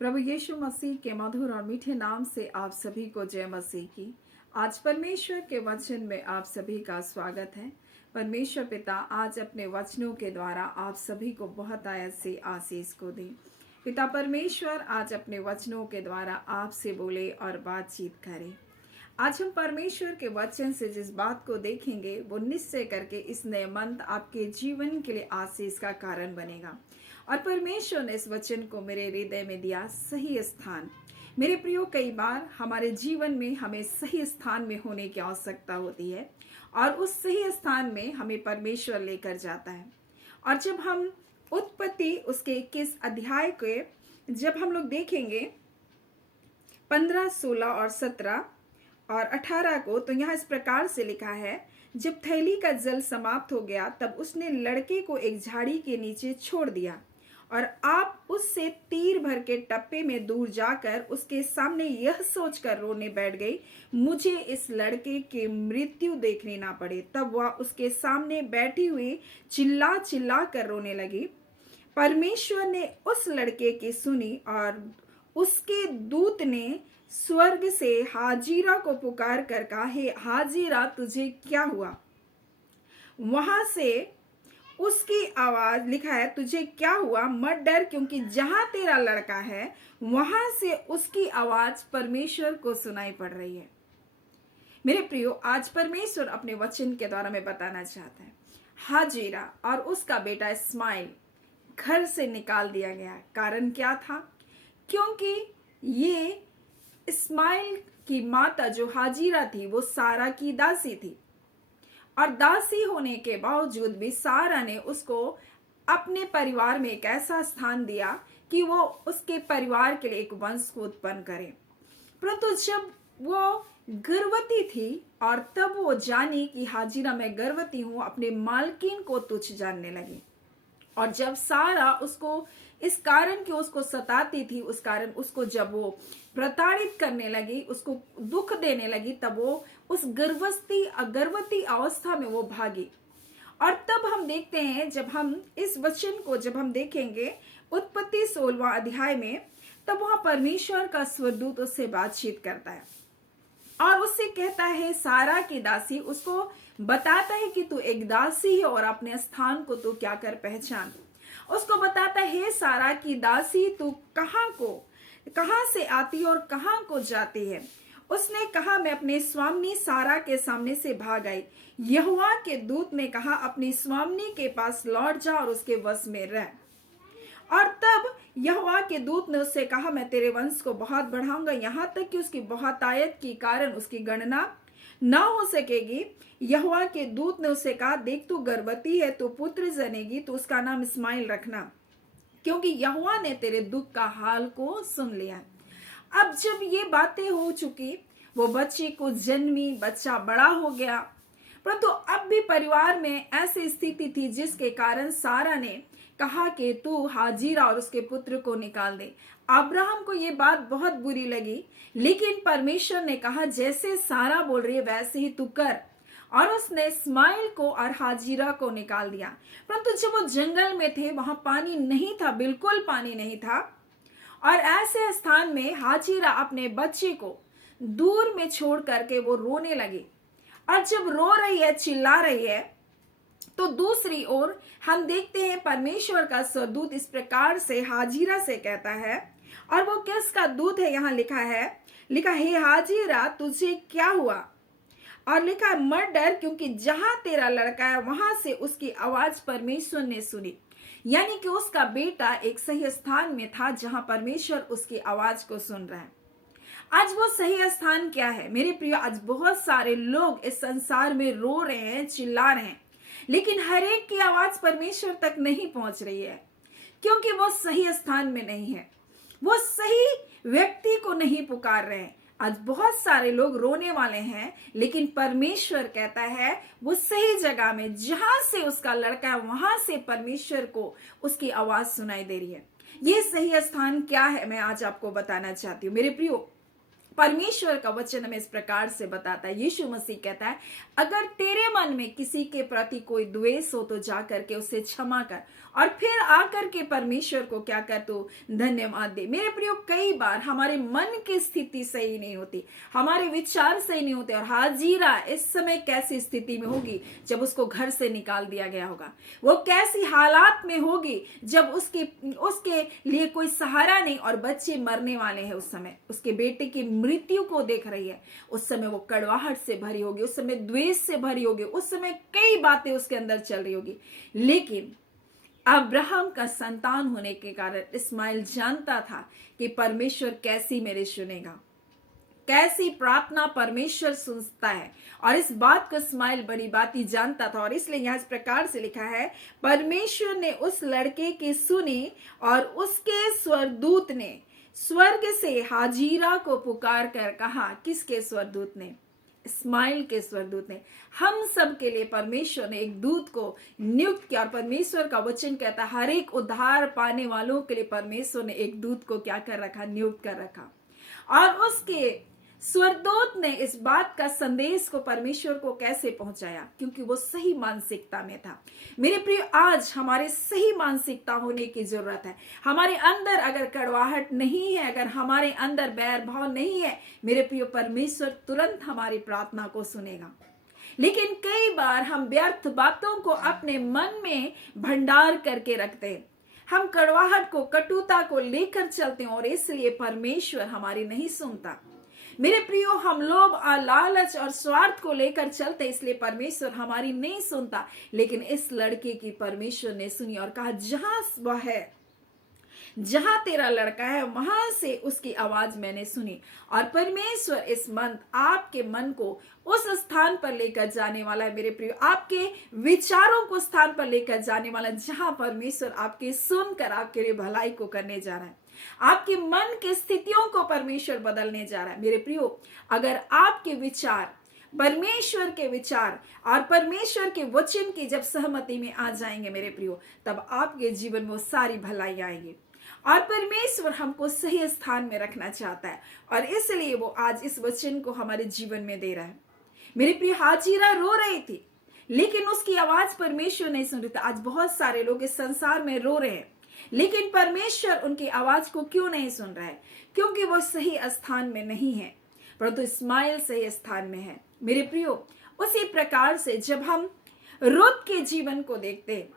प्रभु यीशु मसीह के मधुर और मीठे नाम से आप सभी को जय मसीह की। आज परमेश्वर के वचन में आप सभी का स्वागत है। परमेश्वर पिता आज अपने वचनों के द्वारा आप सभी को बहुत आयत से आशीष को दे। पिता परमेश्वर आज अपने वचनों के द्वारा आपसे बोले और बातचीत करे। आज हम परमेश्वर के वचन से जिस बात को देखेंगे वो निश्चय करके इस नए मंथ आपके जीवन के लिए आशीष का कारण बनेगा। और परमेश्वर ने इस वचन को मेरे हृदय में दिया, सही स्थान। मेरे प्रियो, कई बार हमारे जीवन में हमें सही स्थान में होने की आवश्यकता होती है और उस सही स्थान में हमें परमेश्वर लेकर जाता है। और जब हम उत्पत्ति उसके 21 अध्याय के जब हम लोग देखेंगे 15, 16 और 17 और 18 को, तो यहाँ इस प्रकार से लिखा है, जब थैली का जल समाप्त हो गया तब उसने लड़के को एक झाड़ी के नीचे छोड़ दिया और आप उससे तीर भर के टप्पे में दूर जाकर उसके सामने यह सोचकर रोने बैठ गई, मुझे इस लड़के की मृत्यु देखनी ना पड़े। तब वह उसके सामने बैठी हुई चिल्ला चिल्ला कर रोने लगी। परमेश्वर ने उस लड़के की सुनी और उसके दूत ने स्वर्ग से हाजिरा को पुकार कर कहा, हे हाजिरा, तुझे क्या हुआ? वहां से उसकी आवाज लिखा है, तुझे क्या हुआ, मत डर, क्योंकि जहां तेरा लड़का है वहां से उसकी आवाज परमेश्वर को सुनाई पड़ रही है। मेरे प्रियो, आज परमेश्वर अपने वचन के द्वारा में बताना चाहता है, हाजिरा और उसका बेटा इस्माइल घर से निकाल दिया गया। कारण क्या था? क्योंकि ये इस्माइल की माता जो हाजिरा थी वो सारा की दासी थी और दासी होने के बावजूद भी सारा ने उसको अपने परिवार में एक ऐसा स्थान दिया कि वो उसके परिवार के लिए एक वंश को उत्पन्न करे। परंतु जब वो गर्भवती थी और तब वो जानी कि हाजिरा मैं गर्भवती हूं, अपने मालकिन को तुच्छ जानने लगी। और जब सारा उसको इस कारण कि उसको सताती थी, उस कारण उसको जब वो प्रताड़ित करने लगी, उसको दुख देने लगी, तब वो उस गर्भवती अवस्था में वो भागी। और तब हम देखते हैं, जब हम इस वचन को जब हम देखेंगे उत्पत्ति 16वां अध्याय में, तब वहां परमेश्वर का स्वर्गदूत उससे बातचीत करता है और उससे कहता है, सारा की दासी उसको बताता है कि तू एक दासी है और अपने स्थान को तू क्या कर पहचान। उसको बताता है, सारा की दासी, तू कहां से आती और कहां को जाती है? उसने कहा, मैं अपने स्वामिनी सारा के सामने से भाग आई। यहोवा के दूत ने कहा, अपनी स्वामिनी के पास लौट जा और उसके वश में रह। और तब यहोवा के दूत ने उससे कहा, मैं तेरे वंश को बहुत बढ़ाऊंगा, यहां तक कि उसकी बहुतायत के कारण उसकी गणना ना हो सकेगी। यहोवा के दूत ने उससे कहा, देख, तू गर्भवती है, तू पुत्र जनेगी, तो उसका नाम इस्माइल रखना, क्योंकि यहोवा ने तेरे दुख का हाल को सुन लिया। अब जब ये बातें हो चुकी, वो बच्चे को जन्मी, बच्चा बड़ा हो गया, परंतु अब भी परिवार में ऐसी स्थिति थी जिसके कारण सारा ने कहा कि तू हाजिरा और उसके पुत्र को निकाल दे। अब्राहम को ये बात बहुत बुरी लगी, लेकिन परमेश्वर ने कहा, जैसे सारा बोल रही है वैसे ही तू कर। और उसने इस्माइल को और हाजिरा को निकाल दिया। परंतु जब वो जंगल में थे वहां पानी नहीं था, बिल्कुल पानी नहीं था, और ऐसे स्थान में हाजिरा अपने बच्चे को दूर में छोड़ करके वो रोने लगी। और जब रो रही है, चिल्ला रही है, तो दूसरी ओर हम देखते हैं परमेश्वर का स्वर्गदूत इस प्रकार से हाजिरा से कहता है, और वो किसका दूत है? यहाँ लिखा है, हे हाजिरा, तुझे क्या हुआ? और लिखा, मत डर, क्योंकि जहां तेरा लड़का है वहां से उसकी आवाज परमेश्वर ने सुनी। यानी कि उसका बेटा एक सही स्थान में था जहां परमेश्वर उसकी आवाज को सुन रहा है। आज वो सही स्थान क्या है? मेरे प्रिय, आज बहुत सारे लोग इस संसार में रो रहे हैं, चिल्ला रहे हैं, लेकिन हर एक की आवाज परमेश्वर तक नहीं पहुंच रही है, क्योंकि वो सही स्थान में नहीं है, वो सही व्यक्ति को नहीं पुकार रहे हैं। आज बहुत सारे लोग रोने वाले हैं, लेकिन परमेश्वर कहता है वो सही जगह में, जहां से उसका लड़का है वहां से परमेश्वर को उसकी आवाज सुनाई दे रही है। ये सही स्थान क्या है, मैं आज आपको बताना चाहती हूँ। मेरे प्रियो, परमेश्वर का वचन हमें इस प्रकार से बताता है, यीशु मसीह कहता है, अगर तेरे मन में किसी के प्रति कोई द्वेष हो तो जा करके उसे क्षमा कर और फिर आकर के परमेश्वर को क्या कर, तो धन्यवाद दे। मेरे प्रियो, कई बार हमारे मन की स्थिति सही नहीं होती, हमारे विचार सही नहीं होते, और हाजीरा इस समय कैसी स्थिति में होगी जब उसको घर से निकाल दिया गया होगा, वो कैसी हालात में होगी जब उसके लिए कोई सहारा नहीं और बच्चे मरने वाले हैं, उस समय उसके बेटे की मृत्यु को देख रही है, उस समय वो कड़वाहट से भरी होगी, उस समय द्वेष से भरी होगी, उस समय कई बातें उसके अंदर चल रही होगी। लेकिन अब्राहम का संतान होने के कारण इस्माइल जानता था कि परमेश्वर कैसी मेरे सुनेगा, कैसी प्रार्थना परमेश्वर सुनता है, और इस बात को इस्माइल बड़ी बात ही जानता था। और इसलिए यहां इस प्रकार से लिखा है, परमेश्वर ने उस लड़के की सुनी और उसके स्वर्गदूत ने स्वर्ग से हाजीरा को पुकार कर कहा। किसके स्वर्गदूत ने? इस्माइल के स्वर्गदूत ने। हम सब के लिए परमेश्वर ने एक दूत को नियुक्त किया, और परमेश्वर का वचन कहता है हर एक उद्धार पाने वालों के लिए परमेश्वर ने एक दूत को क्या कर रखा? नियुक्त कर रखा। और उसके स्वर्गदूत ने इस बात का संदेश को परमेश्वर को कैसे पहुंचाया? क्योंकि वो सही मानसिकता में था। मेरे प्रिय, आज हमारे सही मानसिकता होने की जरूरत है। हमारे अंदर अगर कड़वाहट नहीं है, अगर हमारे अंदर बैर भाव नहीं है, मेरे प्रिय, परमेश्वर तुरंत हमारी प्रार्थना को सुनेगा। लेकिन कई बार हम व्यर्थ बातों को अपने मन में भंडार करके रखते हैं, हम कड़वाहट को, कटुता को लेकर चलते हैं, और इसलिए परमेश्वर हमारी नहीं सुनता। मेरे प्रियो, हम लोभ और लालच और स्वार्थ को लेकर चलते, इसलिए परमेश्वर हमारी नहीं सुनता। लेकिन इस लड़के की परमेश्वर ने सुनी और कहा, जहां वह है, जहां तेरा लड़का है, वहां से उसकी आवाज मैंने सुनी। और परमेश्वर इस मंथ आपके मन को उस स्थान पर लेकर जाने वाला है मेरे प्रियो, आपके विचारों को स्थान पर लेकर जाने वाला, जहां परमेश्वर आपके सुनकर आपके लिए भलाई को करने जा रहा है। आपके मन की स्थितियों को परमेश्वर बदलने जा रहा है। मेरे प्रियो, अगर आपके विचार परमेश्वर के विचार और परमेश्वर के वचन की जब सहमति में आ जाएंगे मेरे प्रियो, तब आपके जीवन में वो सारी भलाई आएगी। और परमेश्वर हमको सही स्थान में रखना चाहता है, और इसलिए वो आज इस वचन को हमारे जीवन में दे रहा है। मेरे प्रिय, हाजिरा रो रही थी, लेकिन उसकी आवाज परमेश्वर नहीं सुन रही थी। आज बहुत सारे लोग इस संसार में रो रहे हैं, लेकिन परमेश्वर उनकी आवाज को क्यों नहीं सुन रहा है? क्योंकि वो सही स्थान में नहीं है, परंतु इस्माइल सही स्थान में है। मेरे प्रियो, उसी प्रकार से जब हम रुत के जीवन को देखते हैं,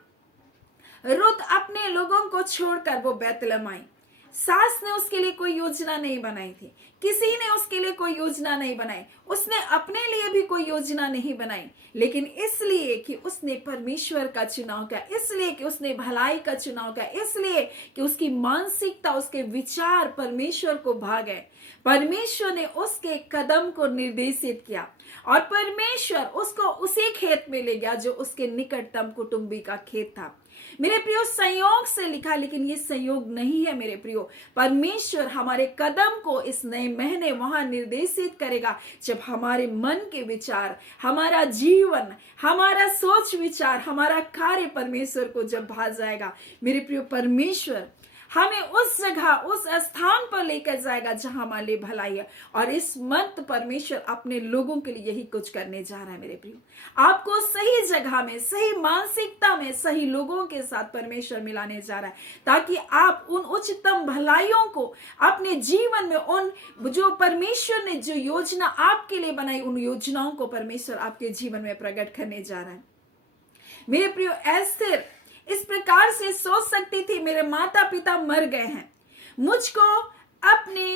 रुत अपने लोगों को छोड़कर वो बैतलहम आई। सास ने उसके लिए कोई योजना नहीं बनाई थी, किसी ने उसके लिए कोई योजना नहीं बनाई, उसने अपने लिए भी कोई योजना नहीं बनाई, लेकिन इसलिए कि उसने परमेश्वर का चुनाव किया, इसलिए कि उसने भलाई का चुनाव किया, इसलिए कि उसकी मानसिकता, उसके विचार परमेश्वर को भा गए। परमेश्वर ने उसके कदम को निर्देशित किया, और परमेश्वर उसको उसी खेत में ले गया जो उसके निकटतम कुटुंबी का खेत था। मेरे प्रियो, संयोग से लिखा, लेकिन ये संयोग नहीं है मेरे प्रियो। परमेश्वर हमारे कदम को इस नए महीने वहां निर्देशित करेगा जब हमारे मन के विचार, हमारा जीवन, हमारा सोच विचार, हमारा कार्य परमेश्वर को जब भा जाएगा। मेरे प्रियो, परमेश्वर हमें उस जगह, उस स्थान पर लेकर जाएगा जहां हमारे लिए भलाई है। और इस मंथ परमेश्वर अपने लोगों के लिए यही कुछ करने जा रहा है मेरे प्रियो। आपको सही जगह में, सही मानसिकता में, सही लोगों के साथ परमेश्वर मिलाने जा रहा है, ताकि आप उन उच्चतम भलाइयों को अपने जीवन में, उन जो परमेश्वर ने जो योजना आपके लिए बनाई, उन योजनाओं को परमेश्वर आपके जीवन में प्रकट करने जा रहा है। मेरे प्रियो, एस्तेर इस प्रकार से सोच सकती थी, मेरे माता पिता मर गए हैं, मुझको अपने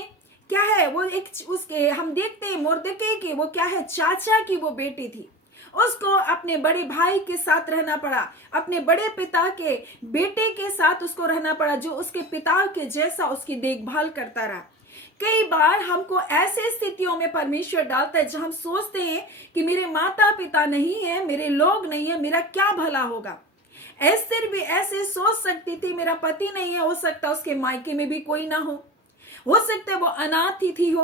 क्या है वो एक उसके, हम देखते हैं मोर्दकै की वो क्या है, चाचा की वो बेटी थी, उसको अपने बड़े भाई के साथ रहना पड़ा, अपने बड़े पिता के बेटे के साथ उसको रहना पड़ा, जो उसके पिता के जैसा उसकी देखभाल करता रहा। कई बार हमको ऐसे स्थितियों में परमेश्वर डालता है जहां हम सोचते हैं कि मेरे माता पिता नहीं है, मेरे लोग नहीं है, मेरा क्या भला होगा। एस्तेर भी ऐसे सोच सकती थी, मेरा पति नहीं है, हो सकता उसके मायके में भी कोई ना हो सकता है वो अनाथ ही थी हो,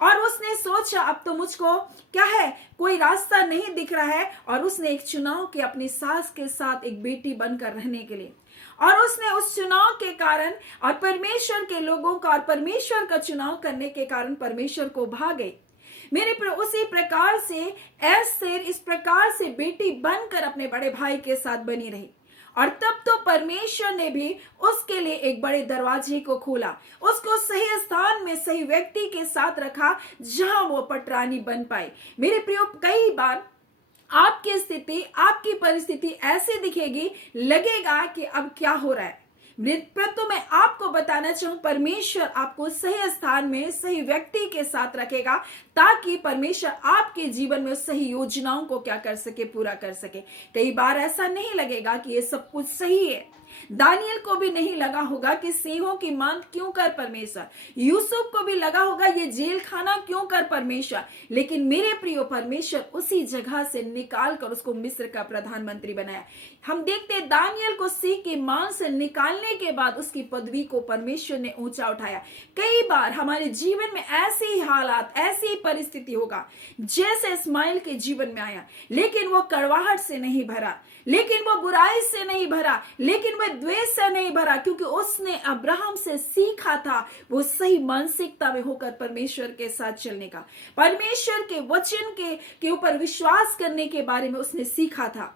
और उसने सोचा अब तो मुझको क्या है, कोई रास्ता नहीं दिख रहा है, और उसने एक चुनाव किया अपनी सास के साथ एक बेटी बनकर रहने के लिए। और उसने उस चुनाव के कारण और परमेश्वर के लोगों का और परमेश्वर का चुनाव करने के कारण परमेश्वर को भा गई। मेरे उसी प्रकार से एस्तेर इस प्रकार से बेटी बनकर अपने बड़े भाई के साथ बनी रही, और तब तो परमेश्वर ने भी उसके लिए एक बड़े दरवाजे को खोला, उसको सही स्थान में सही व्यक्ति के साथ रखा जहां वो पटरानी बन पाई। मेरे प्रियो, कई बार आपकी स्थिति, आपकी परिस्थिति ऐसी दिखेगी, लगेगा कि अब क्या हो रहा है, परंतु मैं आपको बताना चाहूं, परमेश्वर आपको सही स्थान में सही व्यक्ति के साथ रखेगा ताकि परमेश्वर आपके जीवन में सही योजनाओं को क्या कर सके, पूरा कर सके। कई बार ऐसा नहीं लगेगा कि ये सब कुछ सही है। दानियल को भी नहीं लगा होगा कि सिंहों की मांग क्यों कर परमेश्वर, यूसुफ को भी लगा होगा ये जेल खाना क्यों कर परमेश्वर, लेकिन मेरे प्रियो, परमेश्वर उसी जगह से निकाल कर उसको मिस्र का प्रधानमंत्री बनाया। हम देखते दानियल को सिंह की मांग से निकालने के बाद उसकी पदवी को परमेश्वर ने ऊंचा उठाया। कई बार हमारे जीवन में ऐसे ही हालात, ऐसी ही परिस्थिति होगा जैसे इस्माइल के जीवन में आया, लेकिन वो कड़वाहट से नहीं भरा, लेकिन वो बुराई से नहीं भरा, लेकिन वह द्वेष से नहीं भरा, क्योंकि उसने अब्राहम से सीखा था वो सही मानसिकता में होकर परमेश्वर के साथ चलने का, परमेश्वर के वचन के ऊपर विश्वास करने के बारे में उसने सीखा था।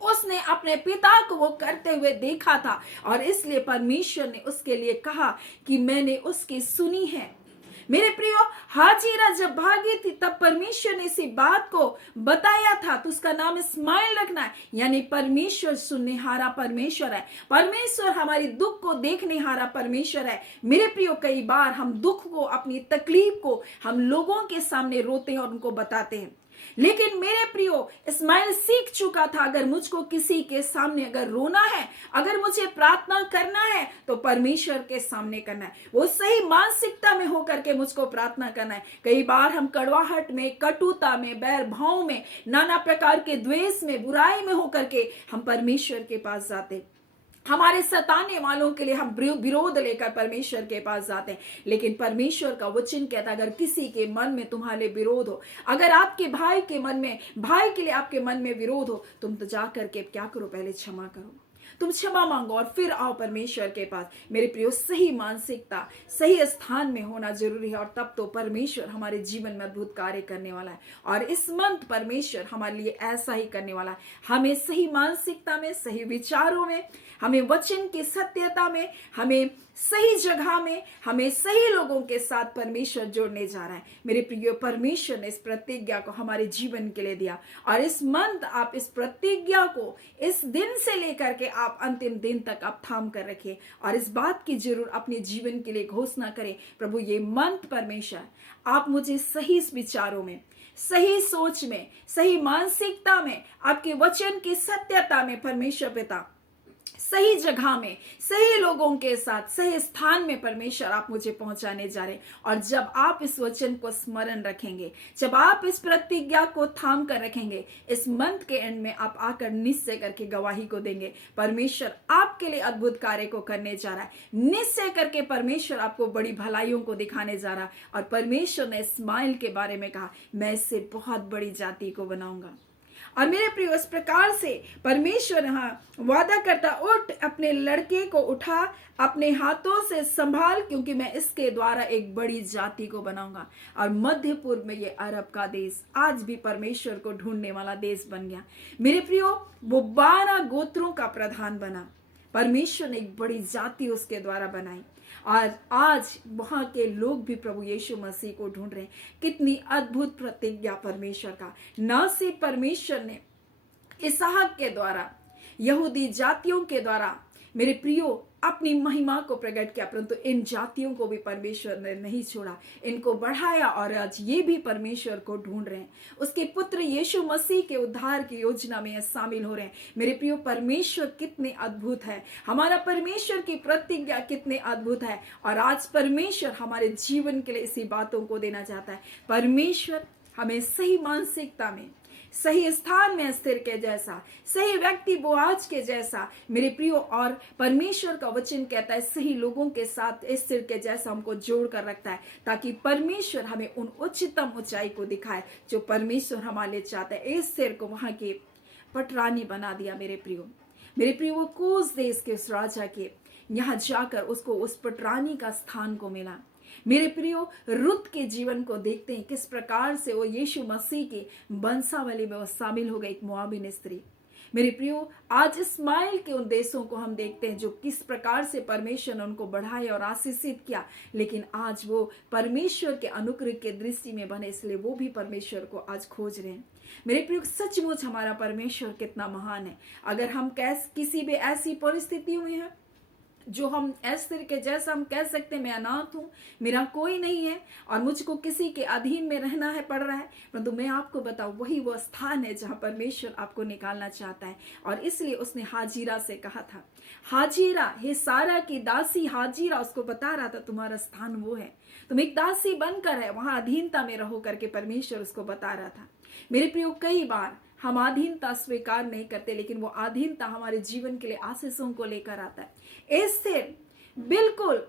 उसने अपने पिता को वो करते हुए देखा था, और इसलिए परमेश्वर ने उसके लिए कहा कि मैंने उसकी सुनी है। मेरे प्रियो, हाजिरा जब भागी थी तब परमेश्वर ने इसी बात को बताया था, तो उसका नाम इस्माइल रखना है, यानी परमेश्वर सुनने हारा परमेश्वर है। परमेश्वर हमारी दुख को देखने हारा परमेश्वर है। मेरे प्रियो, कई बार हम दुख को, अपनी तकलीफ को हम लोगों के सामने रोते हैं और उनको बताते हैं, लेकिन मेरे प्रियो, इस्माइल सीख चुका था अगर मुझको किसी के सामने अगर रोना है, अगर मुझे प्रार्थना करना है तो परमेश्वर के सामने करना है, वो सही मानसिकता में होकर के मुझको प्रार्थना करना है। कई बार हम कड़वाहट में, कटुता में, बैर भाव में, नाना प्रकार के द्वेष में, बुराई में होकर के हम परमेश्वर के पास जाते, हमारे सताने वालों के लिए हम विरोध लेकर परमेश्वर के पास जाते हैं, लेकिन परमेश्वर का वचन कहता है अगर किसी के मन में तुम्हारे विरोध हो, अगर आपके भाई के मन में, भाई के लिए आपके मन में विरोध हो, तुम तो जा करके क्या करो, पहले क्षमा करो, तुम क्षमा मांगो और फिर आओ परमेश्वर के पास। मेरे प्रियो, सही मानसिकता, सही स्थान में होना जरूरी है, और तब तो परमेश्वर हमारे जीवन में अद्भुत कार्य करने वाला है। और इस मंथ परमेश्वर हमारे लिए ऐसा ही करने वाला है। हमें सही मानसिकता में, सही विचारों में, हमें वचन की सत्यता में, हमें सही जगह में, हमें सही लोगों के साथ परमेश्वर जोड़ने जा रहा है। मेरे प्रियो, परमेश्वर ने इस प्रतिज्ञा को हमारे जीवन के लिए दिया, और इस मंथ आप इस प्रतिज्ञा को इस दिन से लेकर के आप अंतिम दिन तक आप थाम कर रखिए, और इस बात की जरूर अपने जीवन के लिए घोषणा करें, प्रभु ये मंथ परमेश्वर आप मुझे सही विचारों में, सही सोच में, सही मानसिकता में, आपके वचन की सत्यता में परमेश्वर पिता सही जगह में, सही लोगों के साथ, सही स्थान में परमेश्वर आप मुझे पहुंचाने जा रहे हैं। और जब आप इस वचन को स्मरण रखेंगे, जब आप इस प्रतिज्ञा को थाम कर रखेंगे, इस मंथ के एंड में आप आकर निश्चय करके गवाही को देंगे, परमेश्वर आपके लिए अद्भुत कार्य को करने जा रहा है। निश्चय करके परमेश्वर आपको बड़ी भलाइयों को दिखाने जा रहा है। और परमेश्वर ने इस्माइल के बारे में कहा, मैं इससे बहुत बड़ी जाति को बनाऊंगा। और मेरे प्रिय, इस प्रकार से परमेश्वर वादा करता, उठ अपने लड़के को उठा, अपने हाथों से संभाल, क्योंकि मैं इसके द्वारा एक बड़ी जाति को बनाऊंगा। और मध्य पूर्व में ये अरब का देश आज भी परमेश्वर को ढूंढने वाला देश बन गया। मेरे प्रियो, वो 12 गोत्रों का प्रधान बना, परमेश्वर ने एक बड़ी जाति उसके द्वारा बनाई, और आज वहां के लोग भी प्रभु यीशु मसीह को ढूंढ रहे हैं। कितनी अद्भुत प्रतिज्ञा परमेश्वर का। न सिर्फ परमेश्वर ने इसहाक के द्वारा, यहूदी जातियों के द्वारा मेरे प्रियो अपनी महिमा को प्रकट किया, परंतु इन जातियों को भी परमेश्वर ने नहीं छोड़ा, इनको बढ़ाया, और आज ये भी परमेश्वर को ढूंढ रहे हैं। उसके पुत्र यीशु मसीह के उद्धार की योजना में शामिल हो रहे हैं। मेरे प्रियो, परमेश्वर कितने अद्भुत है, हमारा परमेश्वर की प्रतिज्ञा कितने अद्भुत है, और आज परमेश्वर हमारे जीवन के लिए इसी बातों को देना चाहता है। परमेश्वर हमें सही मानसिकता में, सही स्थान में स्थिर के जैसा, सही व्यक्ति बोआज के जैसा मेरे प्रियो, और परमेश्वर का वचन कहता है सही लोगों के साथ स्थिर के जैसा हमको जोड़ कर रखता है, ताकि परमेश्वर हमें उन उच्चतम ऊंचाई को दिखाए जो परमेश्वर हमारे लिए चाहता है। इस स्थिर को वहां की पटरानी बना दिया। मेरे प्रियो, मेरे प्रिय वो कूस देश के उस राजा के यहाँ जाकर उसको उस पटरानी का स्थान को मिला। मेरे प्रियो, रुत के जीवन को देखते हैं किस प्रकार से वो यीशु मसीह की वंशावली में वो शामिल हो गई, एक मोआबिन स्त्री। मेरे प्रियो, आज इस्माइल के उन देशों को हम देखते हैं जो किस प्रकार से परमेश्वर ने उनको बढ़ाया और आशीषित किया, लेकिन आज वो परमेश्वर के अनुग्रह के दृष्टि में बने, इसलिए वो भी परमेश्वर को आज खोज रहे हैं। मेरे प्रियो, सचमुच हमारा परमेश्वर कितना महान है। अगर हम किसी भी ऐसी परिस्थितियों में हैं जो हम एस्तर के जैसा हम कह सकते हैं, मैं अनाथ हूं, मेरा कोई नहीं है और मुझको किसी के अधीन में रहना है पड़ रहा है, परंतु मैं आपको बताऊं वही वो स्थान है जहां परमेश्वर आपको निकालना चाहता है। और इसलिए उसने हाजिरा से कहा था, हाजिरा, हे सारा की दासी हाजिरा, उसको बता रहा था तुम्हारा स्थान वो है, तुम एक दासी बनकर है वहां अधीनता में रहो करके परमेश्वर उसको बता रहा था। मेरे प्रियो, कई बार हम अधीनता स्वीकार नहीं करते, लेकिन वो अधीनता हमारे जीवन के लिए आशीषों को लेकर आता है। ऐसे बिल्कुल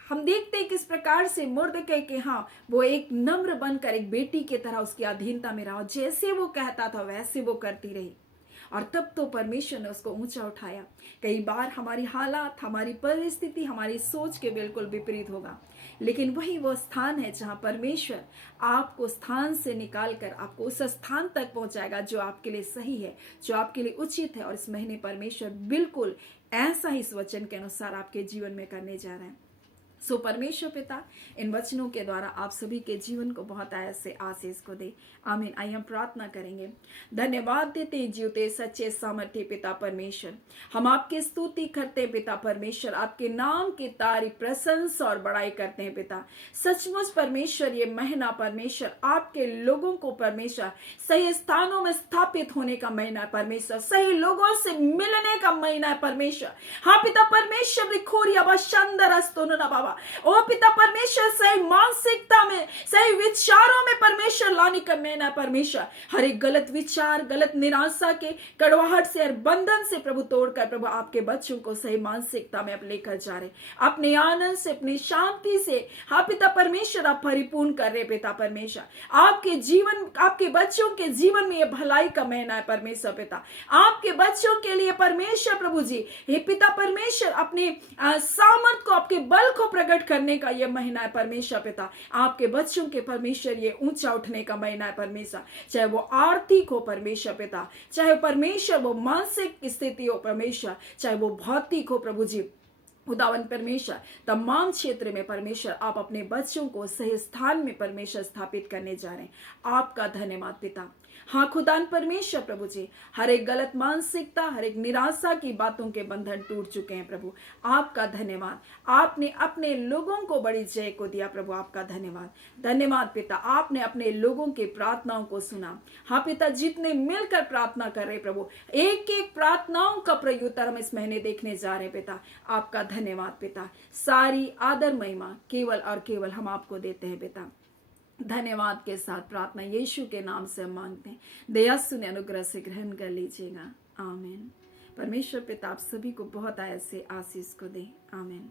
हम देखते हैं किस प्रकार से मुर्दकै के हाँ वो एक नम्र बनकर एक बेटी की तरह उसकी अधीनता में रहा, जैसे वो कहता था वैसे वो करती रही, और तब तो परमेश्वर ने उसको ऊंचा उठाया। कई बार हमारी हालात, हमारी परिस्थिति, हमारी सोच के बिल्कुल विपरीत होगा, लेकिन वही वो स्थान है जहां परमेश्वर आपको स्थान से निकालकर आपको उस स्थान तक पहुंचाएगा जो आपके लिए सही है, जो आपके लिए उचित है। और इस महीने परमेश्वर बिल्कुल ऐसा ही इस वचन के अनुसार आपके जीवन में करने जा रहे हैं। सो परमेश्वर पिता इन वचनों के द्वारा आप सभी के जीवन को बहुत ऐसे आशीष को दे। आमीन। आइए हम प्रार्थना करेंगे। धन्यवाद देते जीवते सच्चे सामर्थ्य पिता परमेश्वर, हम आपकी स्तुति करते हैं पिता परमेश्वर, आपके नाम की तारीफ, प्रशंसा और बड़ाई करते हैं पिता। सचमुच परमेश्वर ये महीना परमेश्वर आपके लोगों को परमेश्वर सही स्थानों में स्थापित होने का महीना है परमेश्वर, सही लोगों से मिलने का महीना है परमेश्वर। हाँ पिता परमेश्वर, बाबा ओ पिता परमेश्वर, सही मानसिकता में, सही विचारों में परमेश्वर लाने का महीना है परमेश्वर। हर एक गलत विचार, गलत निराशा के कड़वाहट से और बंधन से प्रभु तोड़कर प्रभु आपके बच्चों को सही मानसिकता में आप लेकर जा रहे, अपने आनंद से, अपनी शांति से हाँ पिता परमेश्वर आप परिपूर्ण कर रहे पिता परमेश्वर। आपके जीवन, आपके बच्चों के जीवन में ये भलाई का महीना है परमेश्वर पिता। आपके बच्चों के लिए परमेश्वर प्रभु जी हे पिता परमेश्वर अपने सामर्थ को, आपके बल को प्रकट करने का यह महीना है परमेश्वर पिता। आपके बच्चों के परमेश्वर ये ऊंचा उठने का महीना है परमेश्वर, चाहे वो आर्थिक हो परमेश्वर पिता, चाहे परमेश्वर वो मानसिक स्थिति हो परमेश्वर, चाहे वो भौतिक हो प्रभु जी खुदावन परमेश्वर, तमाम क्षेत्र में परमेश्वर आप अपने बच्चों को सही स्थान में परमेश्वर स्थापित करने जा रहे हैं। आपका धन्यवाद पिता। हाँ खुदान परमेश्वर प्रभु जी, हर एक गलत मानसिकता, हर एक निराशा की बातों के बंधन टूट चुके हैं प्रभु। आपका धन्यवाद, आपने अपने लोगों को बड़ी जय को दिया प्रभु। आपका धन्यवाद, धन्यवाद पिता, आपने अपने लोगों के प्रार्थनाओं को सुना। हाँ पिता, जितने मिलकर प्रार्थना कर रहे प्रभु, एक एक प्रार्थनाओं का प्रत्युत्तर हम इस महीने देखने जा रहे पिता। आपका धन्यवाद पिता, सारी आदर महिमा केवल और केवल हम आपको देते हैं पिता। धन्यवाद के साथ प्रार्थना यीशु के नाम से हम मांगते हैं, दया सुने अनुग्रह से ग्रहण कर लीजिएगा। आमीन। परमेश्वर पिता आप सभी को बहुत ऐसे आशीष को दे। आमीन।